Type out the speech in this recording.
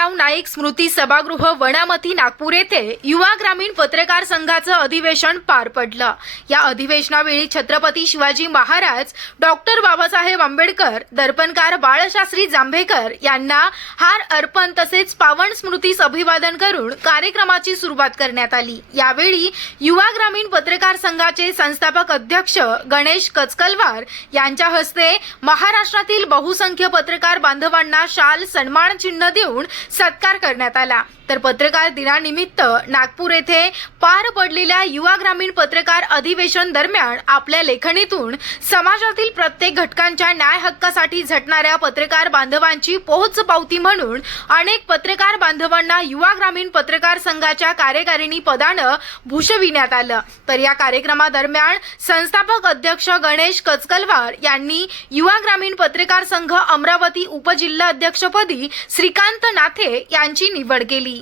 वसंतराव नाईक स्मृती सभागृह वनामती नागपूर येथे युवा ग्रामीण पत्रकार संघाचं अधिवेशन पार पडलं. या अधिवेशनावेळी छत्रपती शिवाजी महाराज डॉक्टर बाबासाहेब आंबेडकर दर्पणकार बाळशास्त्री जांभेकर यांना हार अर्पण तसेच पावन स्मृतीस अभिवादन करून कार्यक्रमाची सुरुवात करण्यात आली. यावेळी युवा ग्रामीण पत्रकार संघाचे संस्थापक अध्यक्ष गणेश कचकलवार यांच्या हस्ते महाराष्ट्रातील बहुसंख्य पत्रकार बांधवांना शाल सन्मान चिन्ह देऊन सत्कार करण्यात आला. तर पत्रकार दिनानिमित्त नागपूर येथे पार पडलेल्या युवा ग्रामीण पत्रकार अधिवेशन दरम्यान आपल्या लेखणीतून समाजातील प्रत्येक घटकांच्या न्याय हक्कासाठी झटणाऱ्या पत्रकार बांधवांची पोहोच पावती म्हणून अनेक पत्रकार बांधवांना युवा ग्रामीण पत्रकार संघाच्या कार्यकारिणी पदानं भूषविण्यात आलं. तर या कार्यक्रमादरम्यान संस्थापक अध्यक्ष गणेश कचकलवार यांनी युवा ग्रामीण पत्रकार संघ अमरावती उपजिल्हा अध्यक्षपदी श्रीकांत नाथे यांची निवड केली.